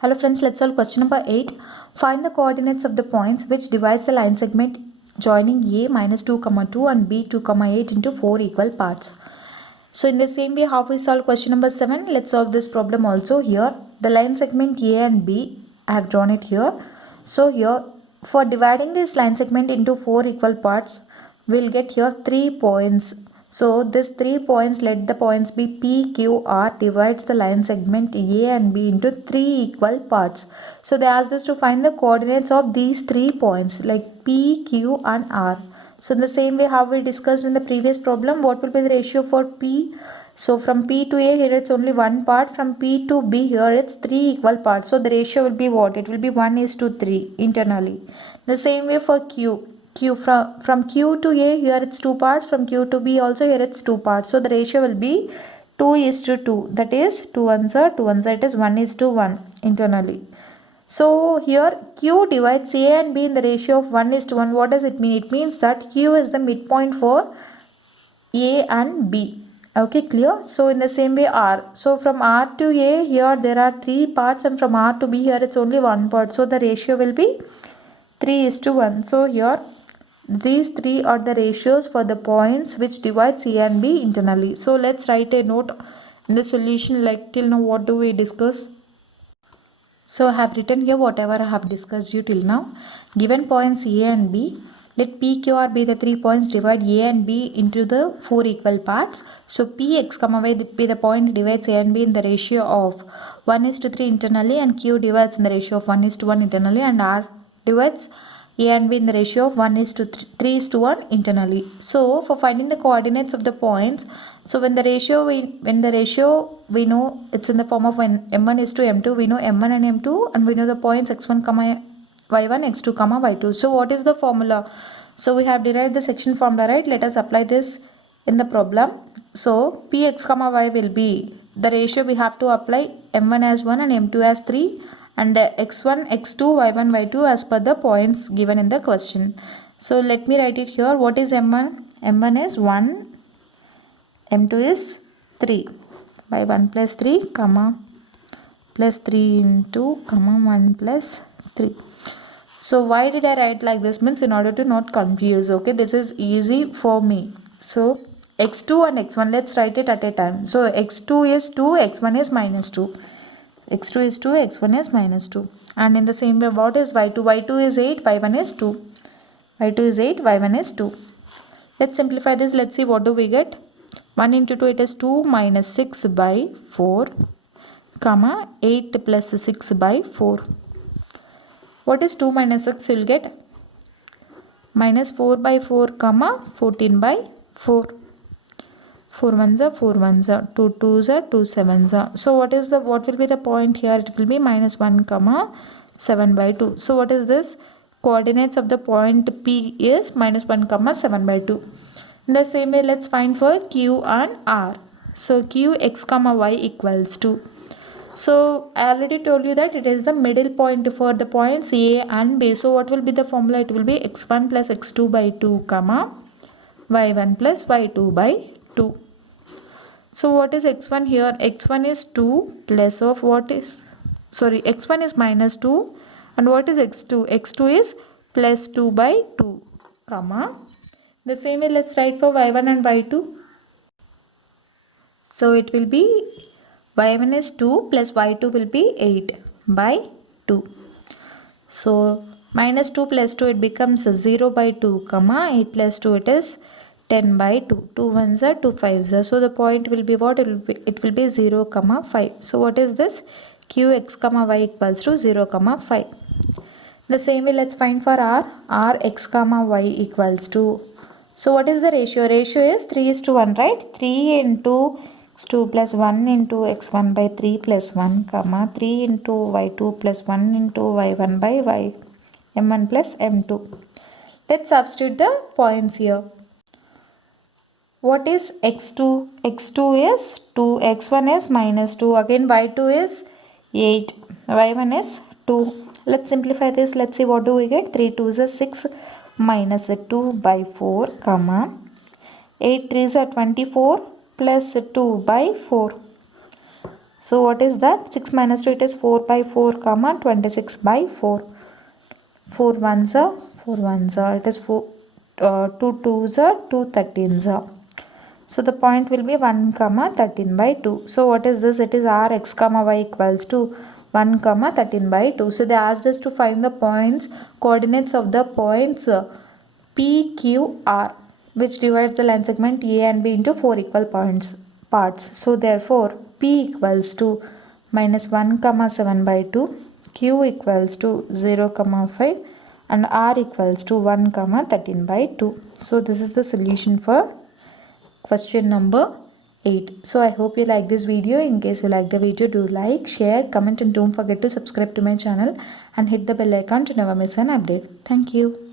Hello friends, let's solve question number 8. Find the coordinates of the points which divides the line segment joining A minus 2, 2 and B 2, 8 into 4 equal parts. So in the same way how we solve question number 7, let's solve this problem also here. The line segment A and B, I have drawn it here. So here for dividing this line segment into 4 equal parts, we'll get here 3 points. So this 3 points, let the points be P, Q, R, divides the line segment A and B into 3 equal parts. So they asked us to find the coordinates of these 3 points like P, Q and R. So in the same way how we discussed in the previous problem, what will be the ratio for P? So from P to A here it's only one part, from P to B here it's 3 equal parts. So the ratio will be what? It will be 1:3 internally. The same way for Q. From Q to A here it's 2 parts, from Q to B also here it's 2 parts. So the ratio will be 2:2, that is 2 ones are 2 ones, it is 1:1 internally. So here Q divides A and B in the ratio of 1:1. What does it mean? It means that Q is the midpoint for A and B. Okay, clear? So in the same way R. So from R to A here there are 3 parts, and from R to B here it's only 1 part. So the ratio will be 3:1. So here these 3 are the ratios for the points which divides A and B internally. So let's write a note in the solution, like till now what do we discuss. So I have written here whatever I have discussed you till now. Given points A and B, let P, Q, R be the 3 points, divide A and B into the 4 equal parts. So P, X, Y be the point divides A and B in the ratio of 1:3 internally, and Q divides in the ratio of 1:1 internally, and R divides A and B in the ratio of 3:1 internally. So for finding the coordinates of the points, so when the ratio we know it's in the form of m1 is to m2, we know m1 and m2, and we know the points x1 y1, x2 y2. So what is the formula? So we have derived the section formula, right? Let us apply this in the problem. So px y will be the ratio we have to apply m1 as 1 and m2 as 3, and x1, x2, y1, y2 as per the points given in the question. So let me write it here. What is m1? m1 is 1, m2 is 3 by 1 plus 3 comma plus 3 into 1 plus 3. So why did I write like this? Means in order to not confuse. Okay, this is easy for me. So x2 and x1, let's write it at a time. So x2 is 2, x1 is minus 2. x2 is 2, x1 is minus 2. And in the same way, what is y2? y2 is 8, y1 is 2. y2 is 8, y1 is 2. Let's simplify this. Let's see what do we get. 1 into 2, it is 2 minus 6 by 4, comma 8 plus 6 by 4. What is 2 minus 6? You'll get minus 4 by 4, comma 14 by 4. 4 ones are 4 ones are 2 2s are 2 7s are. So what will be the point here? It will be minus 1 comma 7 by 2. So what is this? Coordinates of the point P is minus 1 comma 7 by 2. In the same way, let's find for Q and R. So Q x comma y equals to, so I already told you that it is the middle point for the points A and B. So what will be the formula? It will be x1 plus x2 by 2 comma y1 plus y2 by 2. So what is x1 here? x1 is 2 plus of what is, sorry, x1 is minus 2, and what is x2? x2 is plus 2 by 2 comma. The same way let's write for y1 and y2. So it will be y1 is 2 plus y2 will be 8 by 2. So minus 2 plus 2 it becomes 0 by 2 comma 8 plus 2 it is 10 by 2. 2 ones are 2 5s are. So the point will be what? It will be 0 comma 5. So what is this? Q x comma y equals to 0 comma 5. The same way let's find for R. R x comma y equals to, so what is the ratio? Ratio is 3:1, right? 3 into x2 plus 1 into x1 by 3 plus 1 comma 3 into y2 plus 1 into y1 by y m1 plus m2. Let's substitute the points here. What is x2? x2 is 2, x1 is minus 2, again y2 is 8, y1 is 2. Let's simplify this. Let's see what do we get. 3 2s are 6 minus 2 by 4 comma 8 3s are 24 plus 2 by 4. So what is that? 6 minus 2, it is 4 by 4 comma 26 by 4. 4 ones are 4 ones are, it is 4 2 twos are 2 13s are. So the point will be 1 comma 13 by 2. So what is this? It is r x comma y equals to 1 comma 13 by 2. So they asked us to find the points, coordinates of the points P, Q, R, which divides the line segment A and B into 4 equal parts. So therefore P equals to minus 1 comma 7 by 2, Q equals to 0 comma 5 and R equals to 1 comma 13 by 2. So this is the solution for question number 8. So I hope you like this video. In case you like the video, do like, share, comment and don't forget to subscribe to my channel and hit the bell icon to never miss an update. Thank you.